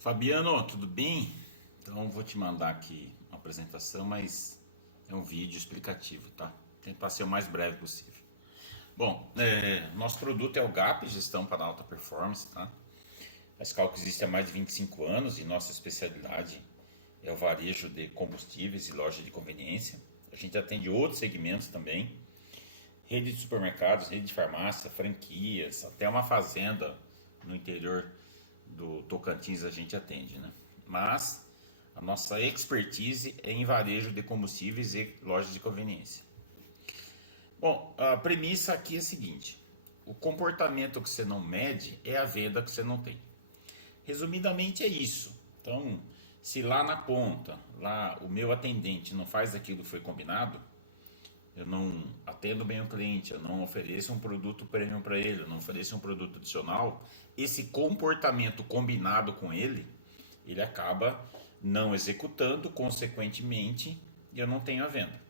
Fabiano, tudo bem? Então vou te mandar aqui uma apresentação, mas é um vídeo explicativo, tá? Tentar ser o mais breve possível. Bom, nosso produto é o GAP, Gestão para Alta Performance, tá? A Scalco existe há mais de 25 anos e nossa especialidade é o varejo de combustíveis e loja de conveniência. A gente atende outros segmentos também, rede de supermercados, rede de farmácia, franquias, até uma fazenda no interior do Tocantins a gente atende, né? Mas a nossa expertise é em varejo de combustíveis e lojas de conveniência. Bom, a premissa aqui é a seguinte: o comportamento que você não mede é a venda que você não tem. Resumidamente é isso. Então, se lá na ponta, lá o meu atendente não faz aquilo que foi combinado, eu não atendo bem o cliente, eu não ofereço um produto premium para ele, eu não ofereço um produto adicional, esse comportamento combinado com ele, ele acaba não executando, consequentemente, eu não tenho a venda.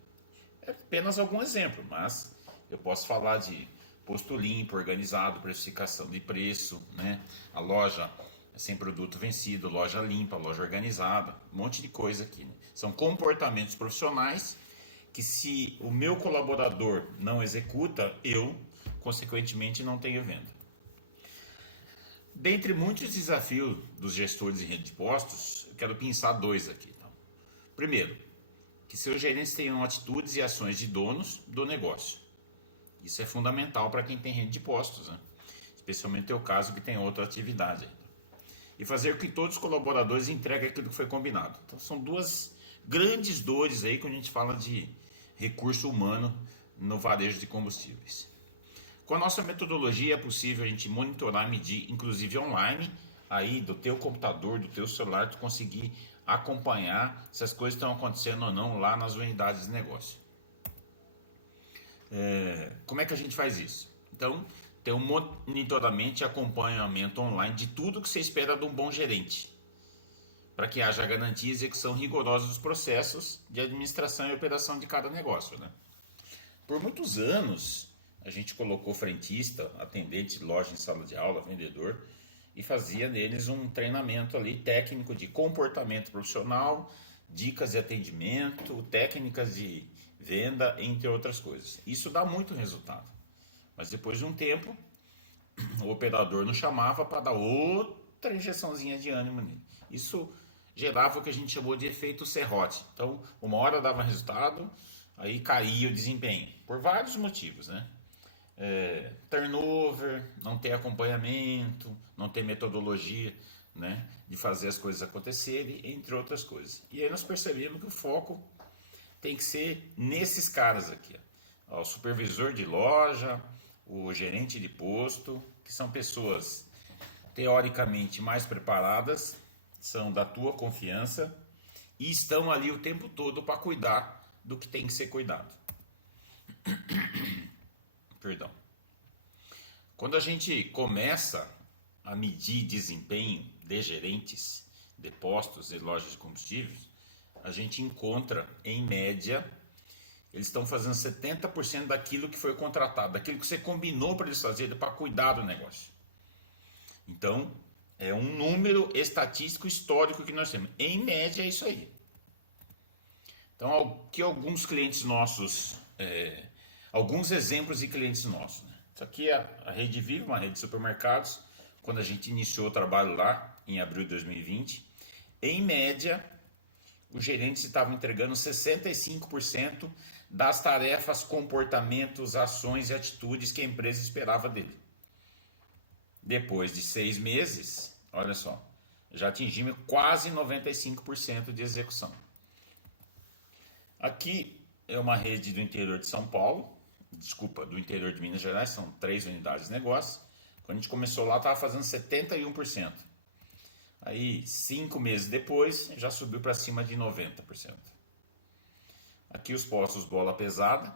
É apenas algum exemplo, mas eu posso falar de posto limpo, organizado, precificação de preço, né? A loja sem produto vencido, loja limpa, loja organizada, um monte de coisa aqui, né? São comportamentos profissionais que, se o meu colaborador não executa, eu, consequentemente, não tenho venda. Dentre muitos desafios dos gestores em rede de postos, eu quero pensar dois aqui. Então. Primeiro, que seus gerentes tenham atitudes e ações de donos do negócio. Isso é fundamental para quem tem rede de postos, né? Especialmente no teu caso que tem outra atividade. E fazer com que todos os colaboradores entreguem aquilo que foi combinado. Então são duas grandes dores aí quando a gente fala de recurso humano no varejo de combustíveis. Com a nossa metodologia é possível a gente monitorar e medir, inclusive online, aí do teu computador, do teu celular, tu conseguir acompanhar se as coisas estão acontecendo ou não lá nas unidades de negócio. Como é que a gente faz isso? Então, tem um monitoramento e acompanhamento online de tudo que você espera de um bom gerente, para que haja garantia e execução rigorosa dos processos de administração e operação de cada negócio, né? Por muitos anos, a gente colocou frentista, atendente de loja em sala de aula, vendedor, e fazia neles um treinamento ali técnico de comportamento profissional, dicas de atendimento, técnicas de venda, entre outras coisas. Isso dá muito resultado. Mas depois de um tempo, o operador nos chamava para dar outra injeçãozinha de ânimo nele. Isso gerava o que a gente chamou de efeito serrote. Então, uma hora dava resultado, aí caía o desempenho, por vários motivos, né? Turnover, não ter acompanhamento, não ter metodologia, né, de fazer as coisas acontecerem, entre outras coisas. E aí nós percebemos que o foco tem que ser nesses caras aqui, ó. O supervisor de loja, o gerente de posto, que são pessoas teoricamente mais preparadas, são da tua confiança e estão ali o tempo todo para cuidar do que tem que ser cuidado. Perdão. Quando a gente começa a medir desempenho de gerentes de postos e lojas de combustíveis, a gente encontra, em média, eles estão fazendo 70% daquilo que foi contratado, daquilo que você combinou para eles fazerem para cuidar do negócio. Então, é um número estatístico histórico que nós temos. Em média, é isso aí. Então, que alguns clientes nossos, alguns exemplos de clientes nossos, né? Isso aqui é a Rede Viva, uma rede de supermercados, quando a gente iniciou o trabalho lá, em abril de 2020. Em média, os gerentes estavam entregando 65% das tarefas, comportamentos, ações e atitudes que a empresa esperava dele. Depois de 6 meses, olha só, já atingimos quase 95% de execução. Aqui é uma rede do interior de São Paulo, do interior de Minas Gerais, são 3 unidades de negócio. Quando a gente começou lá, estava fazendo 71%. Aí, 5 meses depois, já subiu para cima de 90%. Aqui os postos bola pesada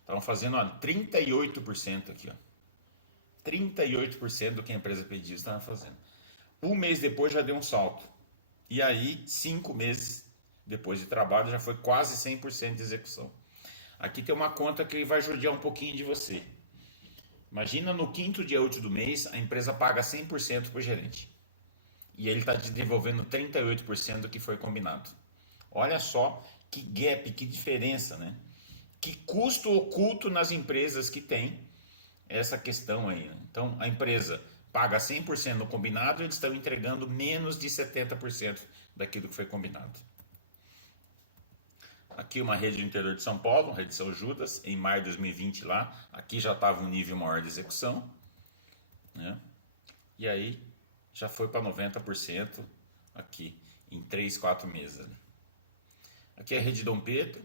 estavam fazendo 38% aqui, ó. 38% do que a empresa pediu estava fazendo. Um mês depois já deu um salto. E aí, 5 meses depois de trabalho, já foi quase 100% de execução. Aqui tem uma conta que vai judiar um pouquinho de você. Imagina no quinto dia útil do mês, a empresa paga 100% para o gerente. e ele está desenvolvendo 38% do que foi combinado. Olha só que gap, que diferença, né? Que custo oculto nas empresas que tem essa questão aí, né? Então, a empresa paga 100% no combinado, eles estão entregando menos de 70% daquilo que foi combinado. Aqui uma rede do interior de São Paulo, rede São Judas, em maio de 2020 lá, aqui já estava um nível maior de execução, né? E aí já foi para 90% aqui, em 3, 4 meses. Ali. Aqui é a rede Dom Pedro,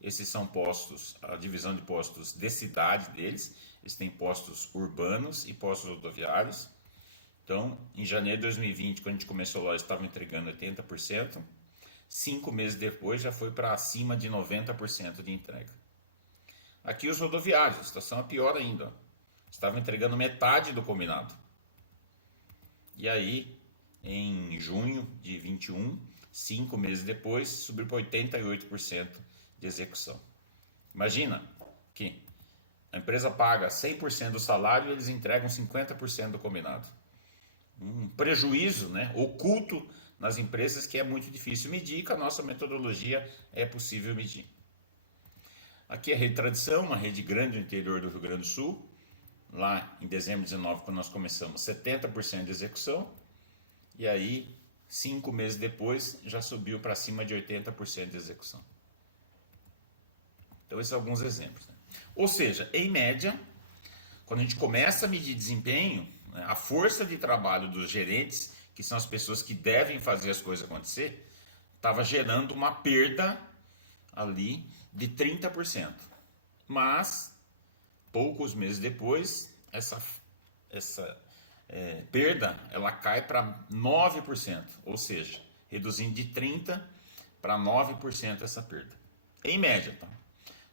esses são postos, a divisão de postos de cidade deles, eles têm postos urbanos e postos rodoviários. Então, em janeiro de 2020, quando a gente começou lá, eles estavam entregando 80%. 5 meses depois já foi para acima de 90% de entrega. Aqui os rodoviários, a situação é pior ainda. Estavam entregando metade do combinado. E aí, em junho de 21, 5 meses depois, subiu para 88% de execução. Imagina que a empresa paga 100% do salário e eles entregam 50% do combinado. Um prejuízo, né, oculto nas empresas que é muito difícil medir, e com a nossa metodologia é possível medir. Aqui é a Rede Tradição, uma rede grande no interior do Rio Grande do Sul. Lá em dezembro de 19, quando nós começamos, 70% de execução. E aí, 5 meses depois, já subiu para cima de 80% de execução. Então, esses são alguns exemplos. Né? Ou seja, em média, quando a gente começa a medir desempenho, né, a força de trabalho dos gerentes, que são as pessoas que devem fazer as coisas acontecer, estava gerando uma perda ali de 30%. Mas, poucos meses depois, essa perda ela cai para 9%, ou seja, reduzindo de 30% para 9% essa perda. Em média, tá?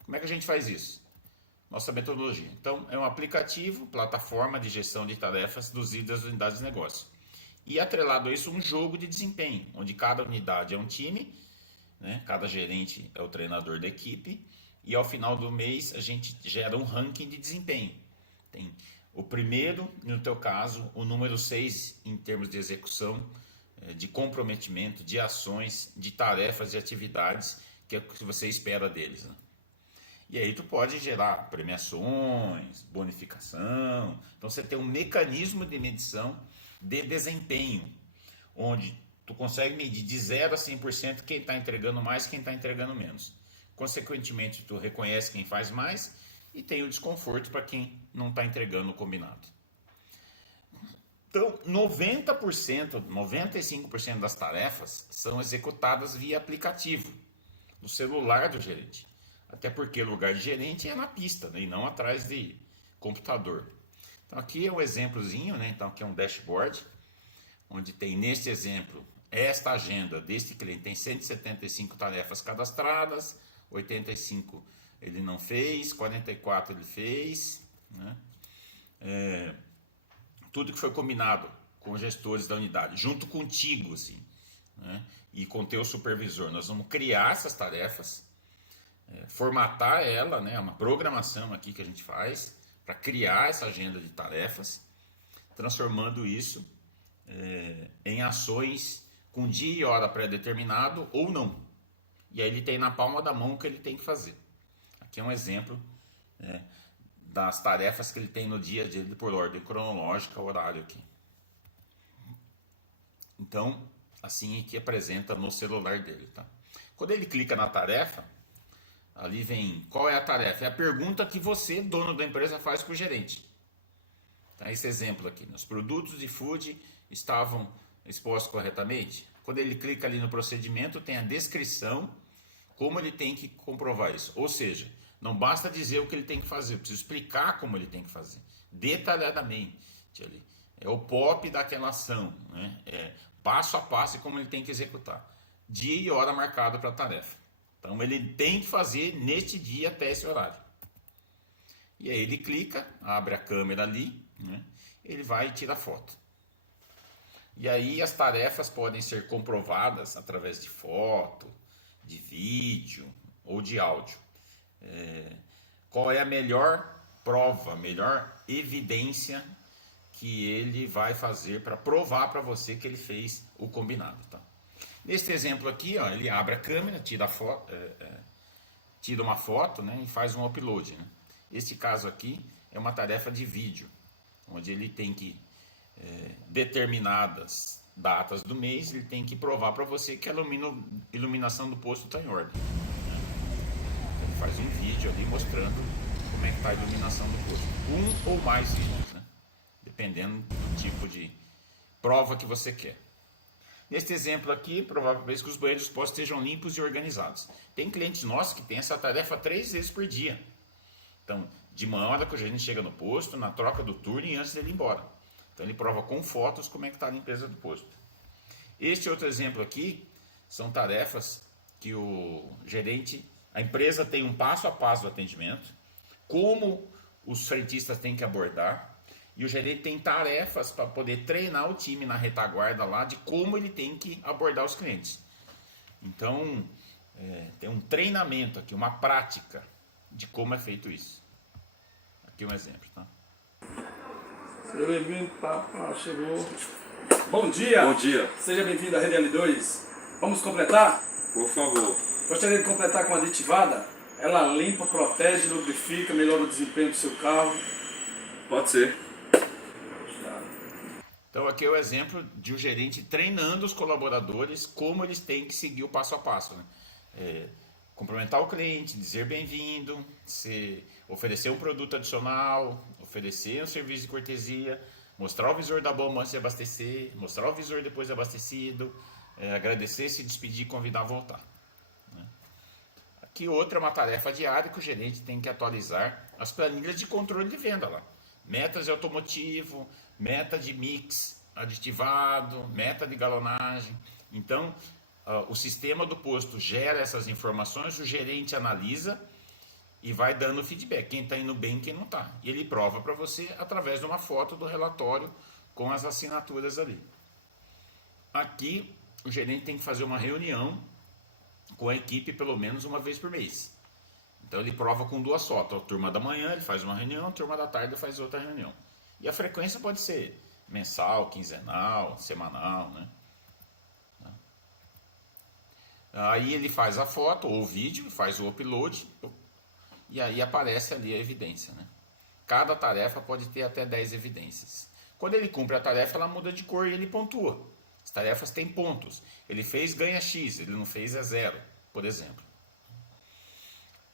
Como é que a gente faz isso? Nossa metodologia. Então, é um aplicativo, plataforma de gestão de tarefas dos das unidades de negócio. E atrelado a isso, um jogo de desempenho, onde cada unidade é um time, né? Cada gerente é o treinador da equipe, e ao final do mês a gente gera um ranking de desempenho. Tem o primeiro, no teu caso, o número 6 em termos de execução, de comprometimento, de ações, de tarefas e atividades que é o que você espera deles. Né? E aí tu pode gerar premiações, bonificação. Então você tem um mecanismo de medição de desempenho, onde tu consegue medir de 0 a 100% quem está entregando mais, quem está entregando menos. Consequentemente, tu reconhece quem faz mais e tem o desconforto para quem não está entregando o combinado. Então, 90%, 95% das tarefas são executadas via aplicativo, no celular do gerente. Até porque o lugar de gerente é na pista, né, e não atrás de computador. Então, aqui é um exemplozinho, né? Então, aqui é um dashboard, onde tem, neste exemplo, esta agenda deste cliente. Tem 175 tarefas cadastradas, 85 ele não fez, 44 ele fez, né? Tudo que foi combinado com os gestores da unidade, junto contigo, assim, né? E com o teu supervisor. Nós vamos criar essas tarefas, formatar ela, né? Uma programação aqui que a gente faz para criar essa agenda de tarefas, transformando isso em ações com dia e hora pré-determinado ou não. E aí ele tem na palma da mão o que ele tem que fazer. Aqui é um exemplo das tarefas que ele tem no dia a dia por ordem cronológica, horário aqui. Então, assim é que apresenta no celular dele, tá? Quando ele clica na tarefa, ali vem qual é a tarefa? É a pergunta que você, dono da empresa, faz para o gerente. Tá? Esse exemplo aqui, os produtos de food estavam expostos corretamente? Quando ele clica ali no procedimento, tem a descrição, como ele tem que comprovar isso. Ou seja, não basta dizer o que ele tem que fazer, eu preciso explicar como ele tem que fazer, detalhadamente. Ali. É o POP daquela ação, né? É passo a passo e como ele tem que executar. Dia e hora marcado para a tarefa. Então ele tem que fazer neste dia até esse horário. E aí ele clica, abre a câmera ali, né? Ele vai e tira a foto. E aí as tarefas podem ser comprovadas através de foto, de vídeo ou de áudio. Qual é a melhor prova, a melhor evidência que ele vai fazer para provar para você que ele fez o combinado, tá? Nesse exemplo aqui, ó, ele abre a câmera, tira uma foto, né, e faz um upload, né? Este caso aqui é uma tarefa de vídeo, onde ele tem que, determinadas datas do mês, ele tem que provar para você que a iluminação do posto está em ordem, né? Então, ele faz um vídeo ali mostrando como é que está a iluminação do posto. Um ou mais vídeos, né? Dependendo do tipo de prova que você quer. Neste exemplo aqui, provavelmente que os banheiros dos postos estejam limpos e organizados. Tem clientes nossos que têm essa tarefa 3 vezes por dia. Então, de manhã, hora que a gente chega no posto, na troca do turno e antes dele ir embora. Então, ele prova com fotos como é que está a limpeza do posto. Este outro exemplo aqui são tarefas que o gerente, a empresa tem um passo a passo do atendimento, como os frentistas têm que abordar, e o gerente tem tarefas para poder treinar o time na retaguarda lá de como ele tem que abordar os clientes. Então, tem um treinamento aqui, uma prática de como é feito isso. Aqui um exemplo, tá? Seja bem-vindo, Papa, chegou. Bom dia! Bom dia. Seja bem-vindo à Rede L2. Vamos completar? Por favor. Gostaria de completar com aditivada? Ela limpa, protege, lubrifica, melhora o desempenho do seu carro. Pode ser. Então aqui é o exemplo de um gerente treinando os colaboradores como eles têm que seguir o passo a passo, né? Cumprimentar o cliente, dizer bem-vindo, oferecer um produto adicional, oferecer um serviço de cortesia, mostrar o visor da bomba antes de abastecer, mostrar o visor depois de abastecido, agradecer, se despedir e convidar a voltar, né? Aqui outra é uma tarefa diária que o gerente tem que atualizar as planilhas de controle de venda lá. Metas de automotivo, meta de mix aditivado, meta de galonagem. Então, o sistema do posto gera essas informações, o gerente analisa e vai dando feedback, quem está indo bem e quem não está. E ele prova para você através de uma foto do relatório com as assinaturas ali. Aqui, o gerente tem que fazer uma reunião com a equipe pelo menos uma vez por mês. Então ele prova com 2 fotos. A turma da manhã ele faz uma reunião, a turma da tarde ele faz outra reunião. E a frequência pode ser mensal, quinzenal, semanal, né? Aí ele faz a foto ou o vídeo, faz o upload e aí aparece ali a evidência, né? Cada tarefa pode ter até 10 evidências. Quando ele cumpre a tarefa, ela muda de cor e ele pontua. As tarefas têm pontos. Ele fez, ganha X, ele não fez, é 0, por exemplo.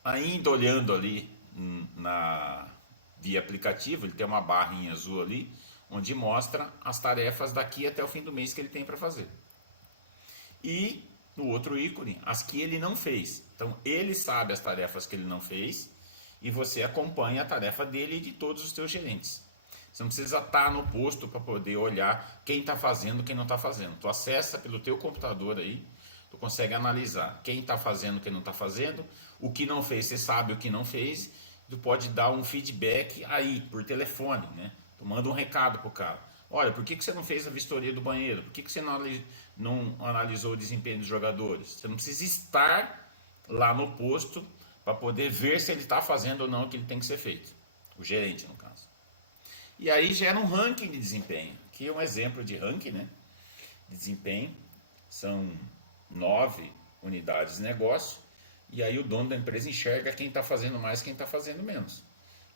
Ainda olhando ali via aplicativo, ele tem uma barrinha azul ali, onde mostra as tarefas daqui até o fim do mês que ele tem para fazer. E no outro ícone, as que ele não fez. Então ele sabe as tarefas que ele não fez e você acompanha a tarefa dele e de todos os seus gerentes. Você não precisa estar no posto para poder olhar quem está fazendo e quem não está fazendo. Tu acessa pelo teu computador aí, tu consegue analisar quem está fazendo, quem não está fazendo, o que não fez, você sabe o que não fez, tu pode dar um feedback aí, por telefone, né? Tu manda um recado pro cara. Olha, por que você não fez a vistoria do banheiro? Por que você não analisou o desempenho dos jogadores? Você não precisa estar lá no posto para poder ver se ele está fazendo ou não o que ele tem que ser feito. O gerente, no caso. E aí gera um ranking de desempenho. Aqui é um exemplo de ranking, né? De desempenho. São 9 unidades de negócio. E aí o dono da empresa enxerga quem está fazendo mais e quem está fazendo menos.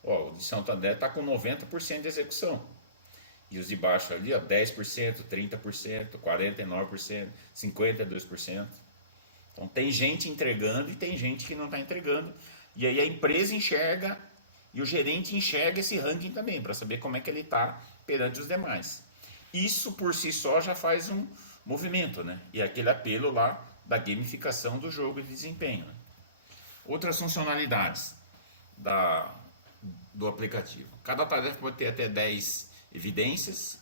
Ó, o de Santander está com 90% de execução. E os de baixo ali, ó, 10%, 30%, 49%, 52%. Então tem gente entregando e tem gente que não está entregando. E aí a empresa enxerga e o gerente enxerga esse ranking também, para saber como é que ele está perante os demais. Isso por si só já faz um movimento, né? E aquele apelo lá da gamificação do jogo de desempenho, né? Outras funcionalidades do aplicativo. Cada tarefa pode ter até 10 evidências.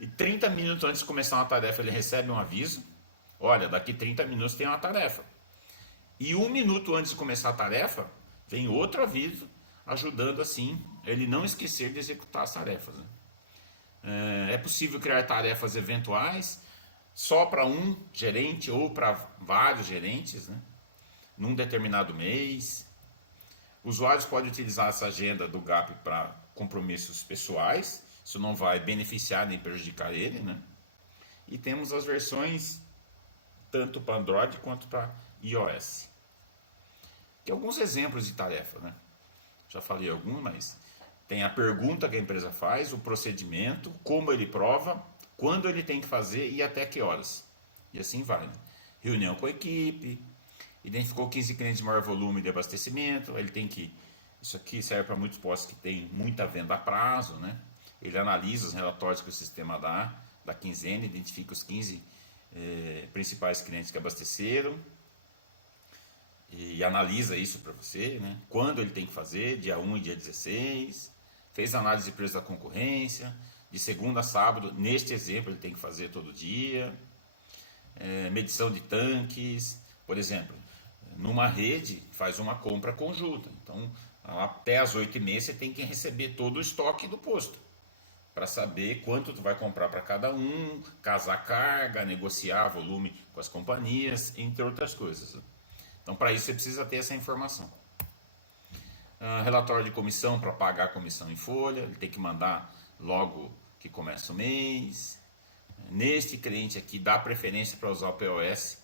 E 30 minutos antes de começar uma tarefa, ele recebe um aviso. Olha, daqui 30 minutos tem uma tarefa. E 1 minuto antes de começar a tarefa, vem outro aviso, ajudando assim ele não esquecer de executar as tarefas, né? É possível criar tarefas eventuais só para um gerente ou para vários gerentes, né? Num determinado mês. Usuários podem utilizar essa agenda do GAP para compromissos pessoais Isso não vai beneficiar nem prejudicar ele, né? E temos as versões tanto para Android quanto para iOS. Tem alguns exemplos de tarefa, né? Já falei alguns, mas tem a pergunta que a empresa faz, o procedimento, como ele prova, quando ele tem que fazer e até que horas. E assim vai, né? Reunião com a equipe, identificou 15 clientes de maior volume de abastecimento, ele tem que... Isso aqui serve para muitos postos que tem muita venda a prazo, né? Ele analisa os relatórios que o sistema dá, da quinzena, identifica os 15 principais clientes que abasteceram e analisa isso para você, né? Quando ele tem que fazer, dia 1 e dia 16, fez análise de preço da concorrência, de segunda a sábado, neste exemplo ele tem que fazer todo dia, medição de tanques, por exemplo, numa rede faz uma compra conjunta, então até as 8h30 você tem que receber todo o estoque do posto, para saber quanto tu vai comprar para cada um, casar carga, negociar volume com as companhias, entre outras coisas. Então, para isso, você precisa ter essa informação. Relatório de comissão para pagar a comissão em folha, ele tem que mandar logo que começa o mês. Neste cliente aqui, dá preferência para usar o POS,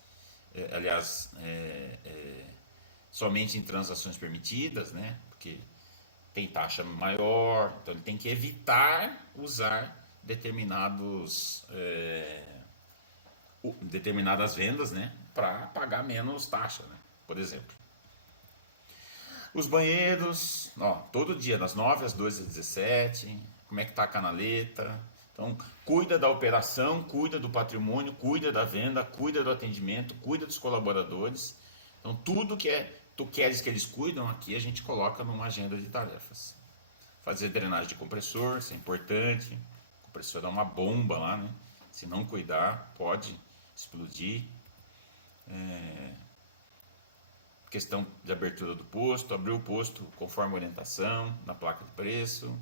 somente em transações permitidas, né? Porque tem taxa maior, então ele tem que evitar usar determinadas vendas, né, para pagar menos taxa, né, por exemplo. Os banheiros, ó, todo dia, das 9 às 12 às 17, como é que tá a canaleta. Então, cuida da operação, cuida do patrimônio, cuida da venda, cuida do atendimento, cuida dos colaboradores. Então, tudo que tu queres que eles cuidam, aqui a gente coloca numa agenda de tarefas. Fazer drenagem de compressor, isso é importante. O compressor é uma bomba lá, né? Se não cuidar, pode explodir. Questão de abertura do posto, abriu o posto conforme a orientação na placa de preço,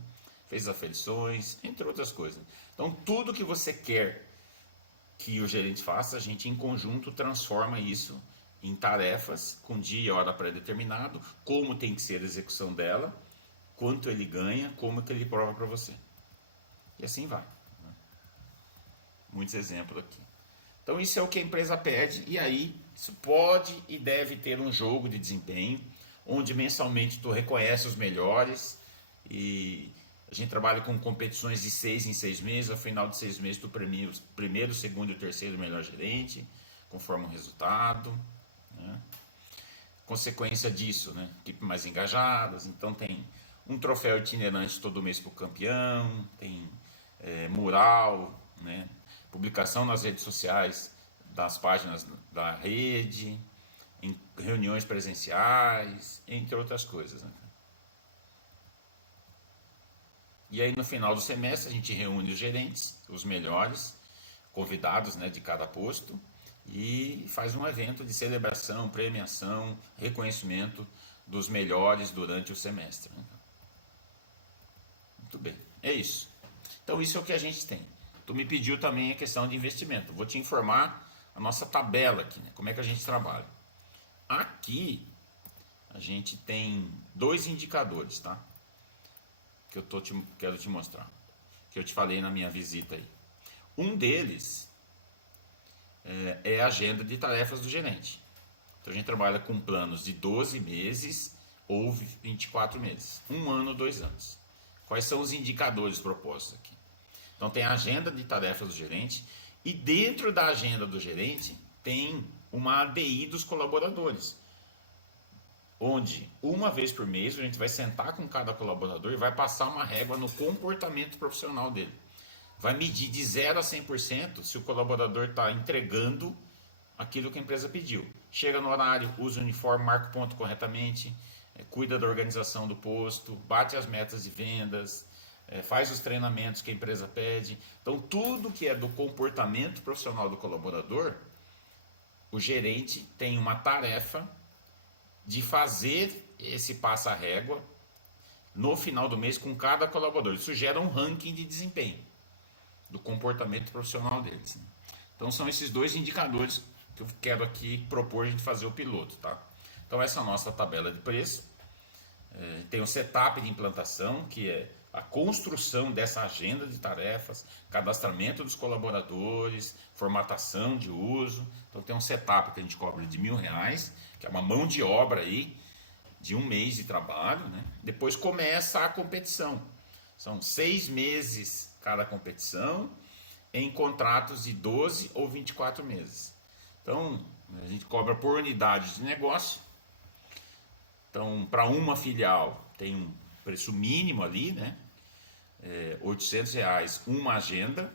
fez aferições, entre outras coisas. Então, tudo que você quer que o gerente faça, a gente em conjunto transforma isso em tarefas com dia e hora pré-determinado, como tem que ser a execução dela, quanto ele ganha, como que ele prova para você. E assim vai. Muitos exemplos aqui. Então isso é o que a empresa pede, e aí isso pode e deve ter um jogo de desempenho, onde mensalmente tu reconhece os melhores, e a gente trabalha com competições de 6 em 6 meses, ao final de 6 meses tu premia o primeiro, o segundo e o terceiro melhor gerente, conforme o resultado, né? Consequência disso, né? Equipes mais engajadas, então tem um troféu itinerante todo mês para o campeão, tem mural, né? Publicação nas redes sociais das páginas da rede, em reuniões presenciais, entre outras coisas, né? E aí no final do semestre a gente reúne os gerentes, os melhores, convidados, né, de cada posto, e faz um evento de celebração, premiação, reconhecimento dos melhores durante o semestre, né? Muito bem, é isso. Então isso é o que a gente tem. Tu me pediu também a questão de investimento. Vou te informar a nossa tabela aqui, né? Como é que a gente trabalha. Aqui a gente tem 2 indicadores, tá? Que eu quero te mostrar, que eu te falei na minha visita aí. Um deles é a agenda de tarefas do gerente. Então a gente trabalha com planos de 12 meses ou 24 meses, 1 ano, 2 anos. Quais são os indicadores propostos aqui? Então tem a agenda de tarefas do gerente, e dentro da agenda do gerente tem uma ADI dos colaboradores, onde uma vez por mês a gente vai sentar com cada colaborador e vai passar uma régua no comportamento profissional dele. Vai medir de 0 a 100% se o colaborador está entregando aquilo que a empresa pediu. Chega no horário, usa o uniforme, marca o ponto corretamente, cuida da organização do posto, bate as metas de vendas, faz os treinamentos que a empresa pede. Então tudo que é do comportamento profissional do colaborador, o gerente tem uma tarefa de fazer esse passa-régua no final do mês com cada colaborador. Isso gera um ranking de desempenho do comportamento profissional deles, né? Então são esses 2 indicadores que eu quero aqui propor a gente fazer o piloto, tá? Então essa é a nossa tabela de preço. Tem o setup de implantação, que é a construção dessa agenda de tarefas, cadastramento dos colaboradores, formatação de uso. Então tem um setup que a gente cobra de R$1.000, que é uma mão de obra aí de 1 mês de trabalho, né? Depois começa a competição. São 6 meses cada competição, em contratos de 12 ou 24 meses. Então, a gente cobra por unidade de negócio. Então, para uma filial tem um preço mínimo ali, né? R$800 uma agenda,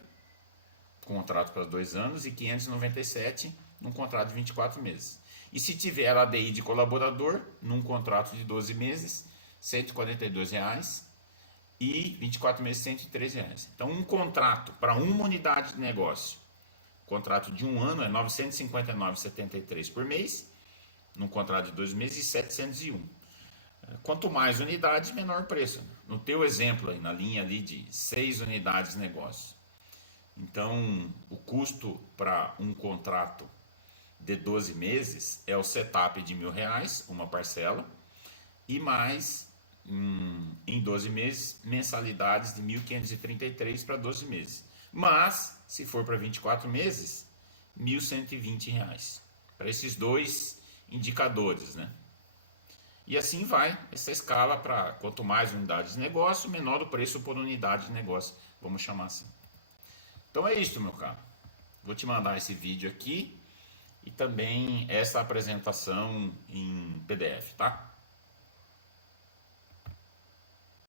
contrato para 2 anos, e 597 num contrato de 24 meses. E se tiver ADI de colaborador, num contrato de 12 meses, R$142 e 24 meses, R$103. Então, um contrato para uma unidade de negócio, contrato de 1 ano é R$ 959,73 por mês, num contrato de 2 meses, e 701. Quanto mais unidades, menor preço. No teu exemplo aí, na linha ali de 6 unidades de negócio. Então, o custo para um contrato de 12 meses é o setup de R$1.000, uma parcela, e mais em 12 meses, mensalidades de R$1.533 para 12 meses. Mas, se for para 24 meses, R$1.120 para esses dois indicadores, né? E assim vai essa escala para quanto mais unidades de negócio, menor o preço por unidade de negócio, vamos chamar assim. Então é isso, meu caro. Vou te mandar esse vídeo aqui e também essa apresentação em PDF, tá?